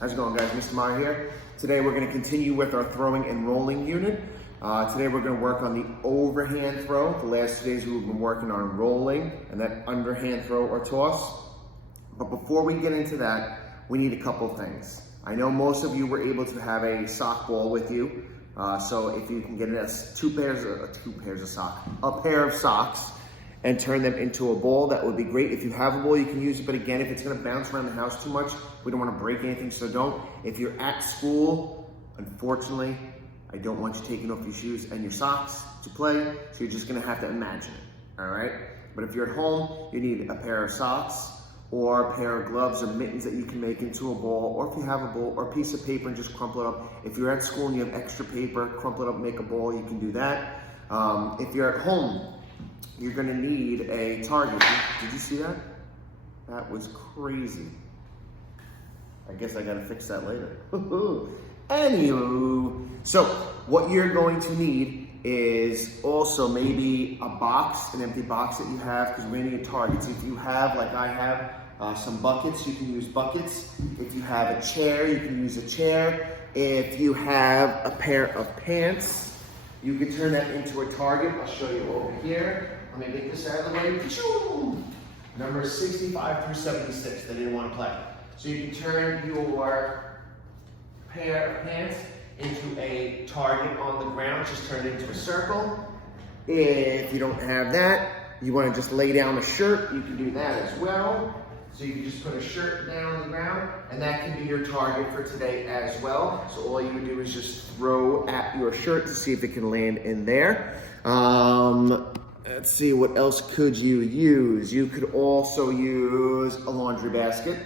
How's it going, guys? Mr. Meyer here. Today we're going to continue with our throwing and rolling unit. Today we're going to work on the overhand throw. The last 2 days we've been working on rolling and that underhand throw or toss. But before we get into that, we need a couple things. I know most of you were able to have a sock ball with you. So if you can get a pair of socks and turn them into a ball, that would be great. If you have a ball, you can use it, but again, if it's gonna bounce around the house too much, we don't wanna break anything, so don't. If you're at school, unfortunately, I don't want you taking off your shoes and your socks to play, so you're just gonna have to imagine it, all right? But if you're at home, you need a pair of socks or a pair of gloves or mittens that you can make into a ball, or if you have a ball or a piece of paper and just crumple it up. If you're at school and you have extra paper, crumple it up, make a ball, you can do that. If you're at home, you're gonna need a target. Did you see that? That was crazy. I guess I gotta fix that later. Anywho, so what you're going to need is also maybe a box, an empty box that you have, because we're gonna need targets. If you have, like I have, some buckets, you can use buckets. If you have a chair, you can use a chair. If you have a pair of pants, you can turn that into a target. I'll show you over here. Let me get this out of the way. Numbers 65 through 76, they didn't want to play. So you can turn your pair of pants into a target on the ground, just turn it into a circle. If you don't have that, you want to just lay down a shirt, you can do that as well. So you can just put a shirt down on the ground, and that can be your target for today as well. So all you would do is just throw at your shirt to see if it can land in there. Let's see, what else could you use? You could also use a laundry basket.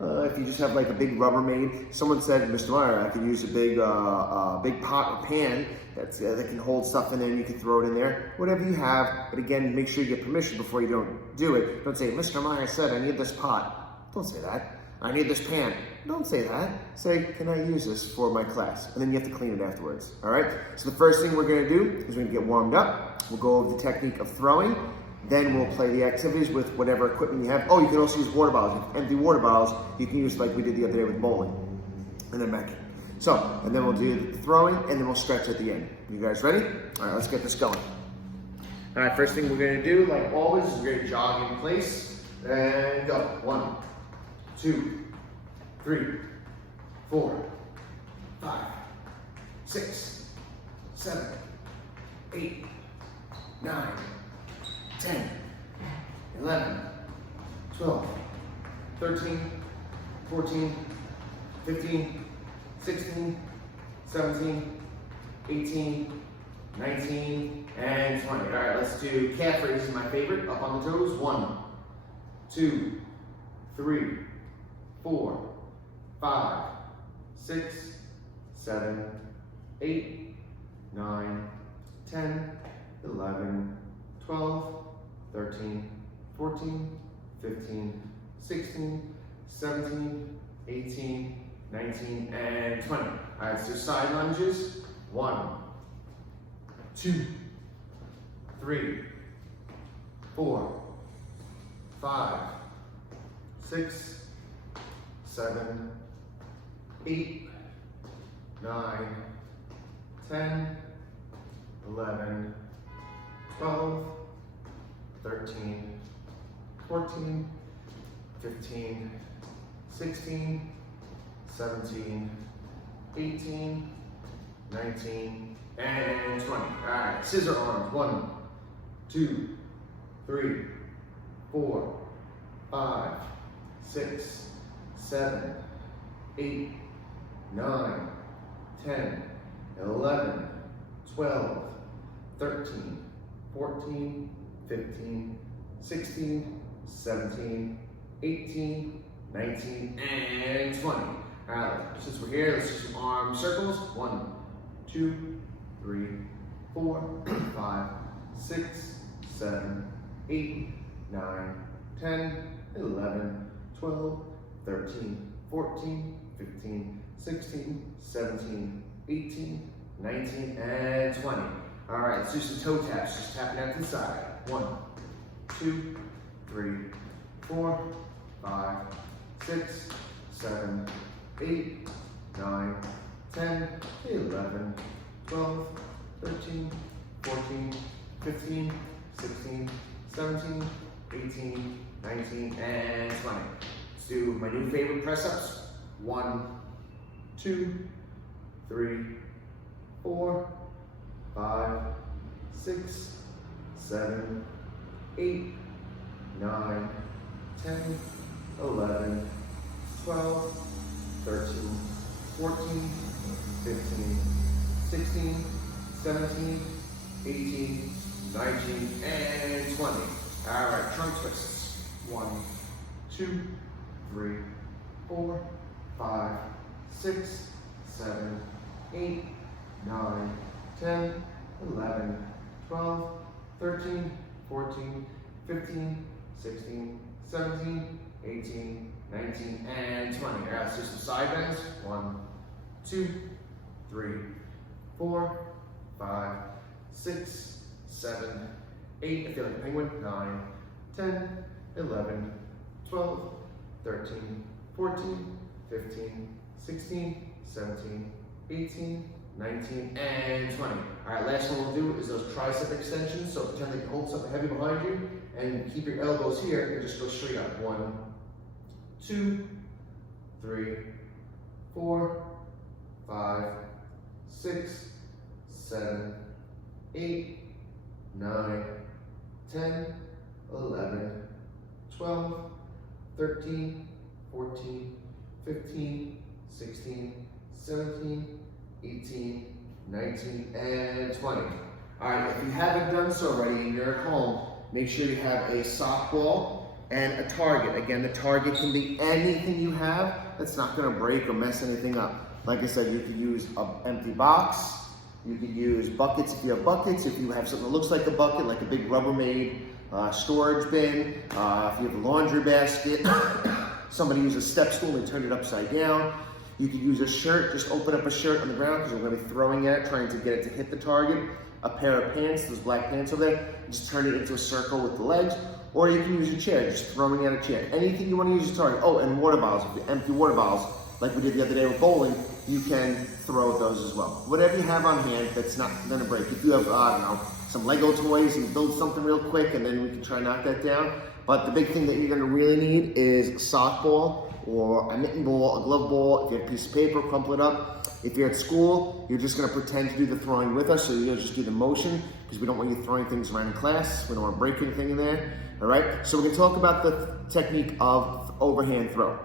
If you just have like a big Rubbermaid. Someone said, Mr. Meyer, I could use a big pot or pan that can hold stuff in it and you can throw it in there. Whatever you have, but again, make sure you get permission before you don't do it. Don't say, Mr. Meyer said I need this pot. Don't say that. I need this pan. Don't say that. Say, can I use this for my class? And then you have to clean it afterwards, all right? So the first thing we're gonna do is we're gonna get warmed up. We'll go over the technique of throwing. Then we'll play the activities with whatever equipment you have. Oh, you can also use water bottles. Empty water bottles, you can use like we did the other day with bowling. And then back in. So, and then we'll do the throwing, and then we'll stretch at the end. You guys ready? All right, let's get this going. All right, first thing we're gonna do, like always, is we're gonna jog in place. And go. 1, 2, 3, 4, 5, 6, 7, 8, 9, 10, 11, 12, 13, 14, 15, 16, 17, 18, 19, and 20. All right, let's do calf raises, my favorite. Up on the toes. 1, 2, 3, 4, 5, 6, 7, 8, 9, 10, 11, 12, 13, 14, 15, 16, 17, 18, 19, and 20. All right, let's do side lunges. 1, 2, 3, 4, 5, 6, 7, 8, 9, 10, 11, 12, 13, 14, 15, 16, 17, 18, 19, and 20. All right, scissor arms. 1, 2, 3, 4, 5, 6, 7, 8, 9, 10, 11, 12, 13, 14, 15, 16, 17, 18, 19, and 20. All right, since we're here, let's do some arm circles. 1, 2, 3, 4, 5, 6, 7, 8, 9, 10, 11, 12, 13, 14, 15, 16, 17, 18, 19, and 20. All right, let's do some toe taps. Just tapping out to the side. 1, 2, 3, 4, 5, 6, 7, 8, 9, 10, 11, 12, 13, 14, 15, 16, 17, 18, 19, and 20. Let's do my new favorite press-ups. 1, 2, 3, 4, 5, 6, 7, 8, 9, 10, 11, 12, 13, 14, 15, 16, 17, 18, 19, and 20. All right, trunk twists. 1, 2, 3, 4, 5, 6, 7, 8, 9, 10, 11, 12, 13, 14, 15, 16, 17, 18, 19, and 20. All right, let's do some side bends. 1, 2, 3, 4, 5, 6, 7, 8, I feel like a penguin, 9, 10, 11, 12, 13, 14, 15, 16, 17, 18, 19, and 20. All right, last one we'll do is those tricep extensions. So pretend that you hold something heavy behind you and keep your elbows here and just go straight up. 1, 2, 3, 4, 5, 6, 7, 8, 9, 10, 11, 12, 13, 14, 15, 16, 17, 18, 19, and 20. All right, if you haven't done so already and you're at home, make sure you have a softball and a target. Again, the target can be anything you have that's not gonna break or mess anything up. Like I said, you could use an empty box, you could use buckets if you have buckets, if you have something that looks like a bucket, like a big Rubbermaid storage bin, if you have a laundry basket, somebody used a step stool and turned it upside down. You could use a shirt, just open up a shirt on the ground because you're going to be throwing at it, trying to get it to hit the target. A pair of pants, those black pants over there, just turn it into a circle with the legs. Or you can use a chair, just throwing at a chair. Anything you want to use as a target. Oh, and water bottles, if you empty water bottles, like we did the other day with bowling, you can throw those as well. Whatever you have on hand that's not going to break. If you have, I don't know, some Lego toys and build something real quick and then we can try and knock that down. But the big thing that you're going to really need is a softball or a mitten ball, a glove ball. If you have a piece of paper, crumple it up. If you're at school, you're just going to pretend to do the throwing with us, so you'll just do the motion because we don't want you throwing things around in class. We don't want to break anything in there. All right, so we're going to talk about the technique of overhand throw.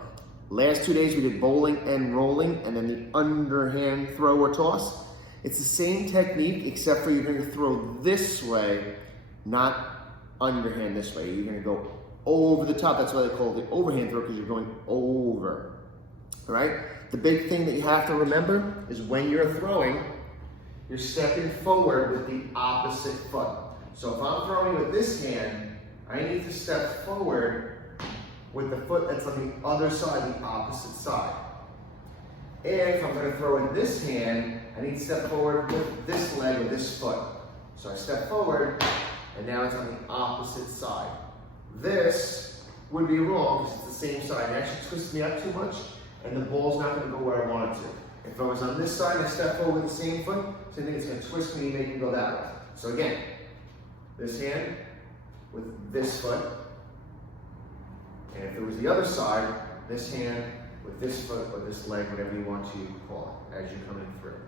Last 2 days we did bowling and rolling, and then the underhand throw or toss. It's the same technique except for you're going to throw this way, not underhand this way. You're going to go over the top. That's why they call it the overhand throw, because you're going over. All right? The big thing that you have to remember is when you're throwing, you're stepping forward with the opposite foot. So if I'm throwing with this hand, I need to step forward with the foot that's on the other side, the opposite side. If I'm going to throw in this hand, I need to step forward with this leg or this foot. So I step forward, and now it's on the opposite side. This would be wrong because it's the same side. It actually twists me up too much, and the ball's not going to go where I want it to. If I was on this side and I step forward with the same foot, same thing, it's going to twist me and make me go that way. So again, this hand with this foot, and if it was the other side, this hand with this foot or this leg, whatever you want to call it, as you're coming through.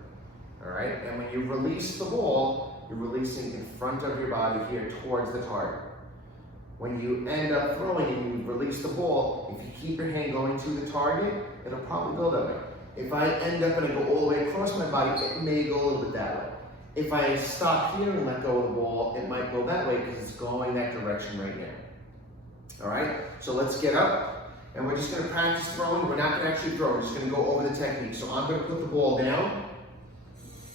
All right? And when you release the ball, you're releasing in front of your body here towards the target. When you end up throwing and you release the ball, if you keep your hand going to the target, it'll probably go that way. If I end up and I go all the way across my body, it may go a little bit that way. If I stop here and let go of the ball, it might go that way because it's going that direction right now. All right, so let's get up, and we're just going to practice throwing. We're not going to actually throw. We're just going to go over the technique. So I'm going to put the ball down.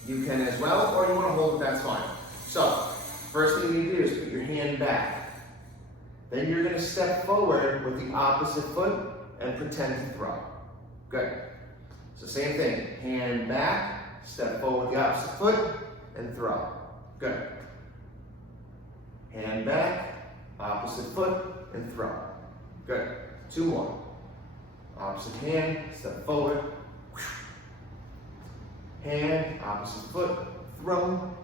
You can as well, or you want to hold it, that's fine. So first thing you need to do is put your hand back. Then you're going to step forward with the opposite foot and pretend to throw. Good. So same thing, hand back, step forward with the opposite foot, and throw. Good. Hand back, opposite foot, and throw. Good. 2 more. opposite hand, step forward. Hand, opposite foot, throw.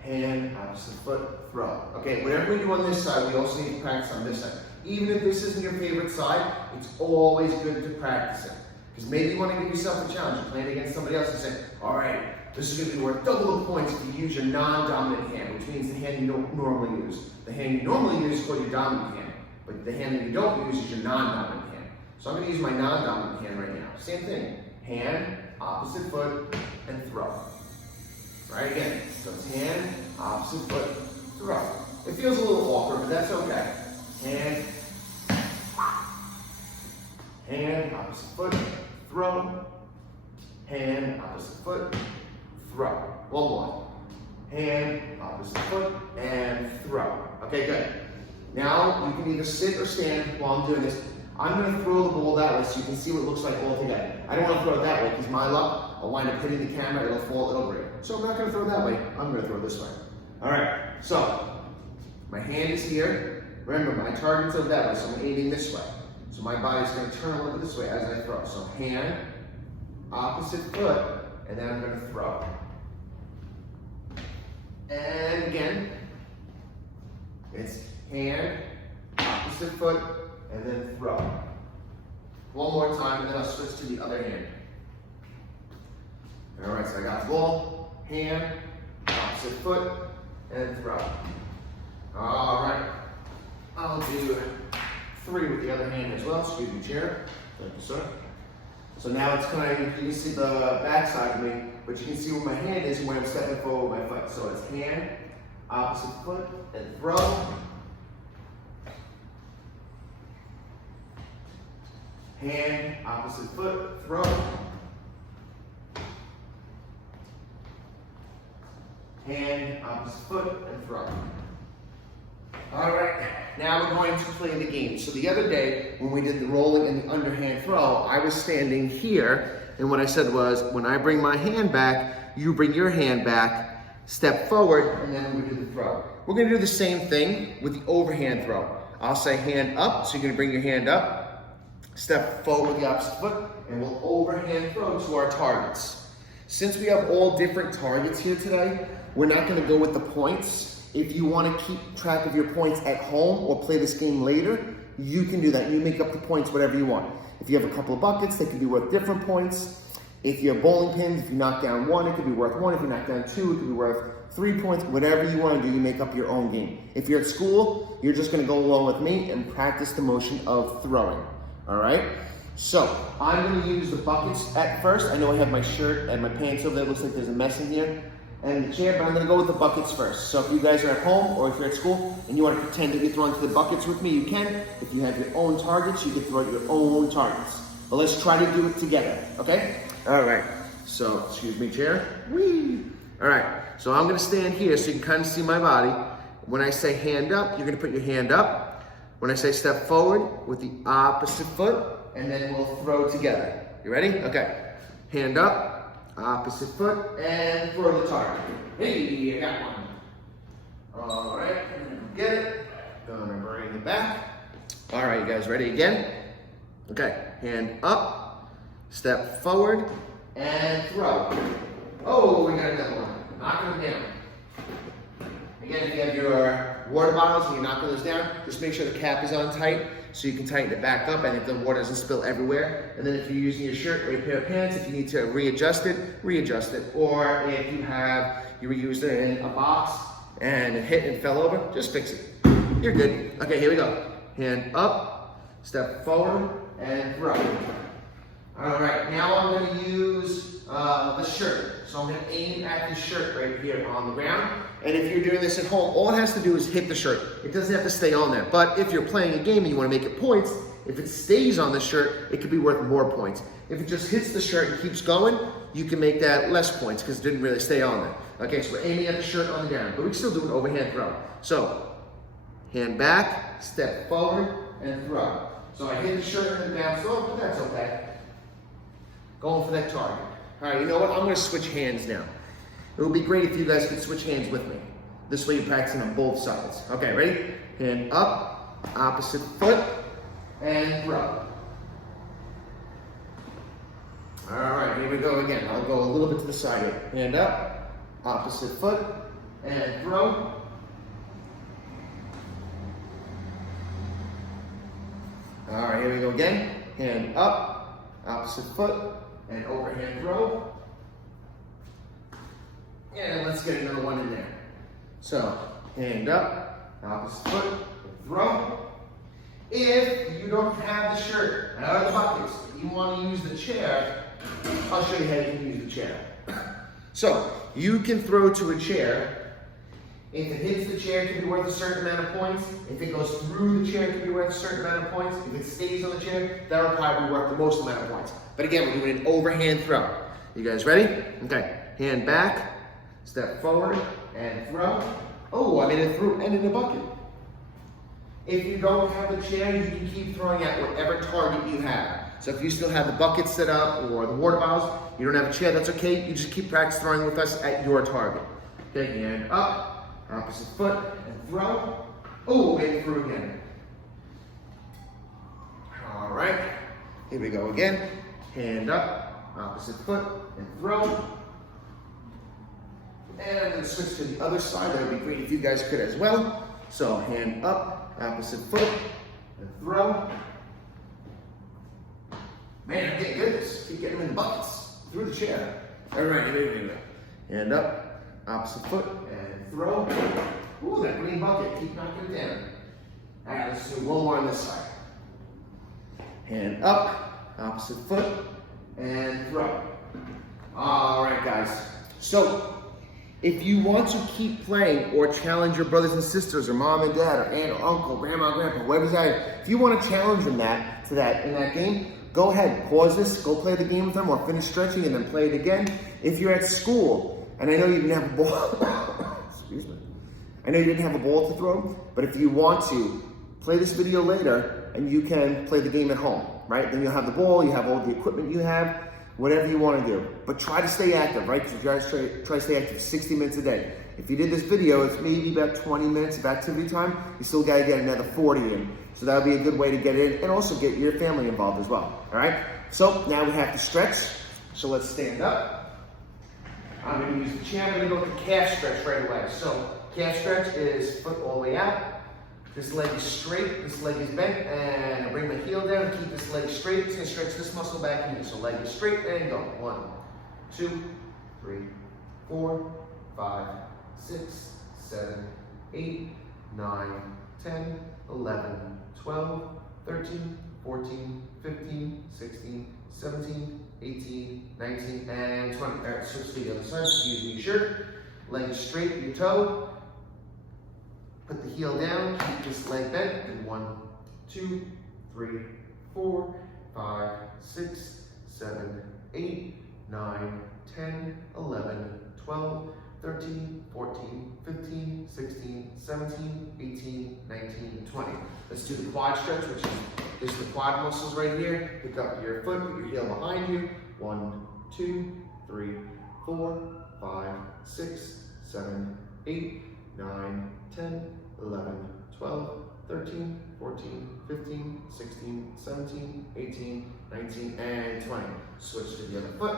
Hand, opposite foot, throw. Okay, whatever we do on this side, we also need to practice on this side. Even if this isn't your favorite side, it's always good to practice it. Because maybe you want to give yourself a challenge. You're playing against somebody else and say, all right, this is going to be worth double the points if you use your non-dominant hand, which means the hand you don't normally use. The hand you normally use is called your dominant hand, but the hand that you don't use is your non-dominant hand. So I'm going to use my non-dominant hand right now. Same thing. Hand, opposite foot, and throw. Right, again. So it's hand, opposite foot, throw. It feels a little awkward, but that's okay. Hand, opposite foot, throw. Hand, opposite foot, throw. One more. Hand, opposite foot, and throw. Okay, good. Now, you can either sit or stand while I'm doing this. I'm going to throw the ball that way so you can see what it looks like all together. I don't want to throw it that way because my luck, I'll wind up hitting the camera, it'll fall, it'll break. So I'm not going to throw it that way. I'm going to throw it this way. All right, so my hand is here. Remember, my target's over that way, so I'm aiming this way. So my body's going to turn a little bit this way as I throw. So hand, opposite foot, and then I'm going to throw. And again, it's hand, opposite foot, and then throw. One more time, and then I'll switch to the other hand. All right, so I got the ball, hand, opposite foot, and throw. All right, I'll do 3 with the other hand as well. Excuse me, chair. Thank you, sir. So now it's kind of, you can see the back side of me, but you can see where my hand is and where I'm stepping forward with my foot. So it's hand, opposite foot, and throw. Hand, opposite foot, throw. Hand, opposite foot, and throw. All right, now we're going to play the game. So the other day, when we did the rolling and the underhand throw, I was standing here, and what I said was, when I bring my hand back, you bring your hand back, step forward, and then we do the throw. We're gonna do the same thing with the overhand throw. I'll say hand up, so you're gonna bring your hand up, step forward with the opposite foot, and we'll overhand throw to our targets. Since we have all different targets here today, we're not gonna go with the points. If you wanna keep track of your points at home or play this game later, you can do that. You make up the points whatever you want. If you have a couple of buckets, they could be worth different points. If you have bowling pins, if you knock down 1, it could be worth 1. If you knock down 2, it could be worth 3 points. Whatever you wanna do, you make up your own game. If you're at school, you're just gonna go along with me and practice the motion of throwing, all right? So, I'm gonna use the buckets at first. I know I have my shirt and my pants over there. It looks like there's a mess in here. And the chair, but I'm gonna go with the buckets first. So if you guys are at home or if you're at school and you wanna pretend that you're throwing to the buckets with me, you can. If you have your own targets, you can throw your own targets. But let's try to do it together, okay? All right, so, excuse me, chair. Whee! All right, so I'm gonna stand here so you can kind of see my body. When I say hand up, you're gonna put your hand up. When I say step forward with the opposite foot, and then we'll throw together. You ready? Okay, hand up. Opposite foot, and throw the target. Hey, I got one. All right, get it. Gonna bring it back. All right, you guys ready again? Okay, hand up, step forward, and throw. Oh, we got another one. Knocking them down. Again, if you have your water bottles and you're knocking those down, just make sure the cap is on tight so you can tighten it back up and if the water doesn't spill everywhere. And then if you're using your shirt or your pair of pants, if you need to readjust it. Or if you reused it in a box and it hit and fell over, just fix it. You're good. Okay, here we go. Hand up, step forward, and throw. All right, now I'm gonna use the shirt. So I'm gonna aim at the shirt right here on the ground. And if you're doing this at home, all it has to do is hit the shirt. It doesn't have to stay on there. But if you're playing a game and you wanna make it points, if it stays on the shirt, it could be worth more points. If it just hits the shirt and keeps going, you can make that less points because it didn't really stay on there. Okay, so we're aiming at the shirt on the ground, but we can still do an overhand throw. So, hand back, step forward, and throw. So I hit the shirt and then bounce off, but that's okay. Going for that target. All right, you know what? I'm gonna switch hands now. It would be great if you guys could switch hands with me. This way you're practicing on both sides. Okay, ready? Hand up, opposite foot, and throw. we go again. I'll go a little bit to the side here. Hand up, opposite foot, and throw. All right, here we go again. Hand up, opposite foot, and overhand throw. And let's get another one in there. So, hand up, opposite foot, and throw. If you don't have the shirt out of the buckets, you want to use the chair, I'll show you how you can use the chair. So, you can throw to a chair. If it hits the chair, it can be worth a certain amount of points. If it goes through the chair, it can be worth a certain amount of points. If it stays on the chair, that will probably be worth the most amount of points. But again, we're doing an overhand throw. You guys ready? Okay, hand back, step forward, and throw. Oh, I made it through and in the bucket. If you don't have the chair, you can keep throwing at whatever target you have. So if you still have the bucket set up or the water bottles, you don't have a chair, that's okay. You just keep practice throwing with us at your target. Okay, hand up, opposite foot, and throw. Oh, made it through again. All right, here we go again. Hand up, opposite foot, and throw. And I'm gonna switch to the other side. That would be great if you guys could as well. So hand up, opposite foot, and throw. Man, I'm getting good at this. Keep getting them in the buckets, through the chair. All right, here we go. Hand up, opposite foot, and throw. Ooh, that green bucket, keep knocking it down. All right, let's do one more on this side. Hand up, opposite foot, and throw. All right, guys. So, if you want to keep playing or challenge your brothers and sisters or mom and dad or aunt or uncle, grandma, grandpa, whoever's at, if you want to challenge them in that game, go ahead, pause this, go play the game with them or finish stretching and then play it again. If you're at school, and I know you didn't have a ball, excuse me, I know you didn't have a ball to throw, but if you want to, play this video later and you can play the game at home, right? Then you'll have the ball, you have all the equipment you have, whatever you want to do. But try to stay active, right? Because you try to stay active 60 minutes a day. If you did this video, it's maybe about 20 minutes of activity time. You still got to get another 40 in. So that would be a good way to get in and also get your family involved as well, all right? So now we have to stretch. So let's stand up. I'm going to use the chair. I'm going to go with the calf stretch right away. So calf stretch is foot all the way out. This leg is straight, this leg is bent, and bring the heel down, keep this leg straight. It's gonna stretch this muscle back in here. So leg is straight and go. 1, 2, 3, 4, 5, 6, 7, 8, 9, 10, 11, 12, 13, 14, 15, 16, 17, 18, 19, and 20. All right, switch to the other side. Use your shirt. Leg is straight, your toe. Put the heel down, keep this leg bent, and 1, 2, 3, 4, 5, 6, 7, 8, 9, 10, 11, 12, 13, 14, 15, 16, 17, 18, 19, 20. Let's do the quad stretch, which is just the quad muscles right here. Pick up your foot, put your heel behind you. 1, 2, 3, 4, 5, 6, 7, 8, 9, 10, 11, 12, 13, 14, 15, 16, 17, 18, 19, and 20. Switch to the other foot.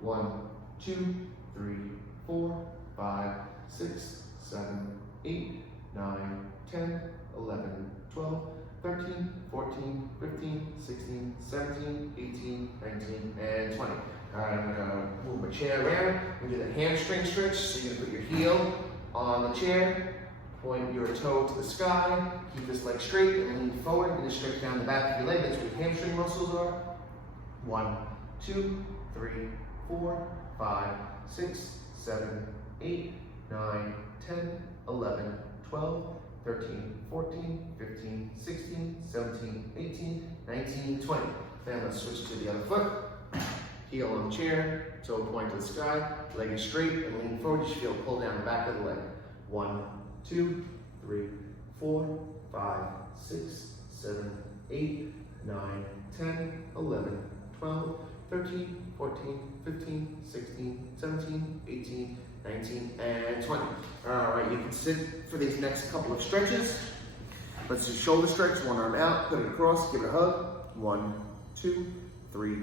1, 2, 3, 4, 5, 6, 7, 8, 9, 10, 11, 12, 13, 14, 15, 16, 17, 18, 19, and 20. All right, I'm gonna move my chair around. We do the hamstring stretch. So you're gonna put your heel on the chair, point your toe to the sky, keep this leg straight and lean forward. You're gonna stretch down the back of your leg. That's where your hamstring muscles are. 1, 2, 3, 4, 5, 6, 7, 8, 9, 10, 11, 12, 13, 14, 15, 16, 17, 18, 19, 20. Then let's switch to the other foot. Heel on the chair, toe point to the sky, leg is straight and lean forward. You should feel pull down the back of the leg. 1, 2, 3, 4, 5, 6, 7, 8, 9, 10, 11, 12, 13, 14, 15, 16, 17, 18, 19, and 20. All right, you can sit for these next couple of stretches. Let's do shoulder stretch, one arm out, put it across, give it a hug. 1, 2, 3,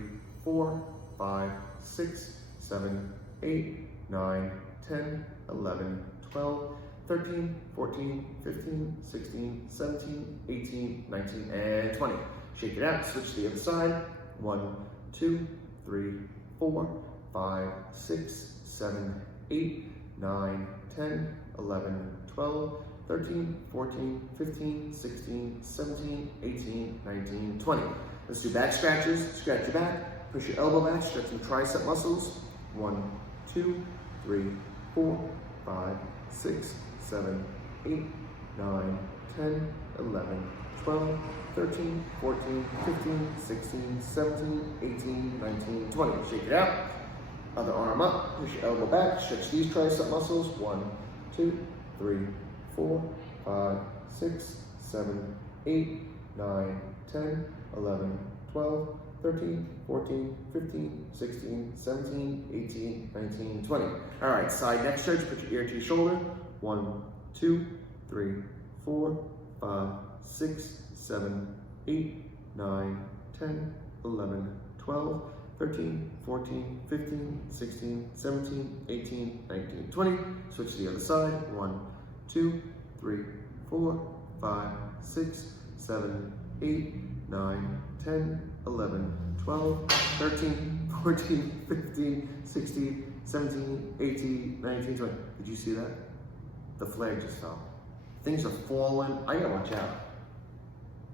4, 5, 6, 7, 8, 9, 10, 11, 12, 13, 14, 15, 16, 17, 18, 19, and 20. Shake it out, switch to the other side. 1, 2, 3, 4, 5, 6, 7, 8, 9, 10, 11, 12, 13, 14, 15, 16, 17, 18, 19, 20. Let's do back scratches. Scratch your back, push your elbow back, stretch your tricep muscles. 1, 2, 3, 4, 5, 6, 7, 8, 9, 10, 11, 12, 13, 14, 15, 16, 17, 18, 19, 20. Shake it out. Other arm up, push your elbow back, stretch these tricep muscles. 1, 2, 3, 4, 5, 6, 7, 8, 9, 10, 11, 12, 13, 14, 15, 16, 17, 18, 19, 20. All right, side neck stretch, put your ear to your shoulder. 1, 2, 3, 4, 5, 6, 7, 8, 9, 10, 11, 12, 13, 14, 15, 16, 17, 18, 19, 20. Switch to the other side. 1, 2, 3, 4, 5, 6, 7, 8, 9, 10, 11, 12, 13, 14, 15, 16, 17, 18, 19, 20. Did you see that? The flag just fell. Things are falling. I gotta watch out.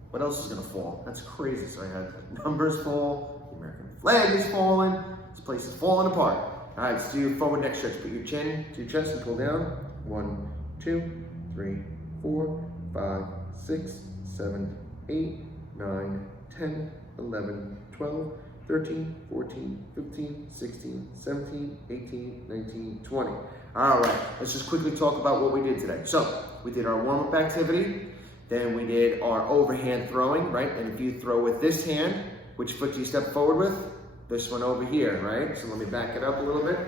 What else is gonna fall? That's crazy. So I had numbers fall, the American flag is falling, this place is falling apart. All right, let's do your forward neck stretch. Put your chin to your chest and pull down. 1, 2, 3, 4, 5, 6, 7, 8, 9, 10, 11, 12, 13, 14, 15, 16, 17, 18, 19, 20. All right, let's just quickly talk about what we did today. So we did our warm-up activity, then we did our overhand throwing, right? And if you throw with this hand, which foot do you step forward with? This one over here, right? So let me back it up a little bit.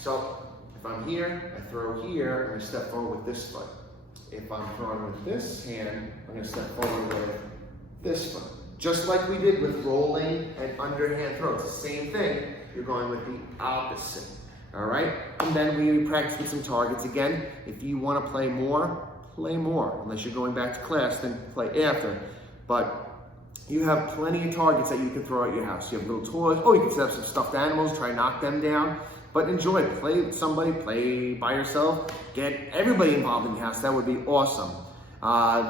So if I'm here, I throw here, I'm gonna step forward with this foot. If I'm throwing with this hand, I'm gonna step forward with this foot. Just like we did with rolling and underhand throw. It's the same thing. You're going with the opposite. All right? And then we practice with some targets again. If you want to play more, play more. Unless you're going back to class, then play after. But you have plenty of targets that you can throw at your house. You have little toys. Oh, you can set up some stuffed animals, try and knock them down. But enjoy it. Play with somebody, play by yourself. Get everybody involved in your house. That would be awesome.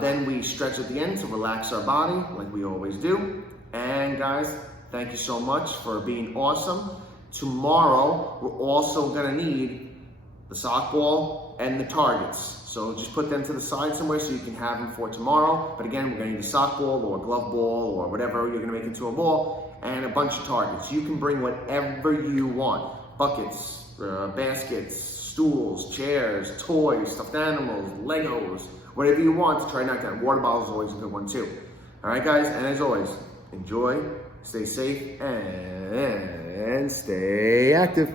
Then we stretch at the end to relax our body, like we always do. And guys, thank you so much for being awesome. Tomorrow, we're also gonna need the sock ball and the targets. So just put them to the side somewhere so you can have them for tomorrow. But again, we're gonna need a sock ball or a glove ball or whatever you're gonna make into a ball and a bunch of targets. You can bring whatever you want. Buckets, baskets, stools, chairs, toys, stuffed animals, Legos, whatever you want to try and knock down. Water bottles is always a good one too. All right, guys, and as always, enjoy, stay safe, and stay active.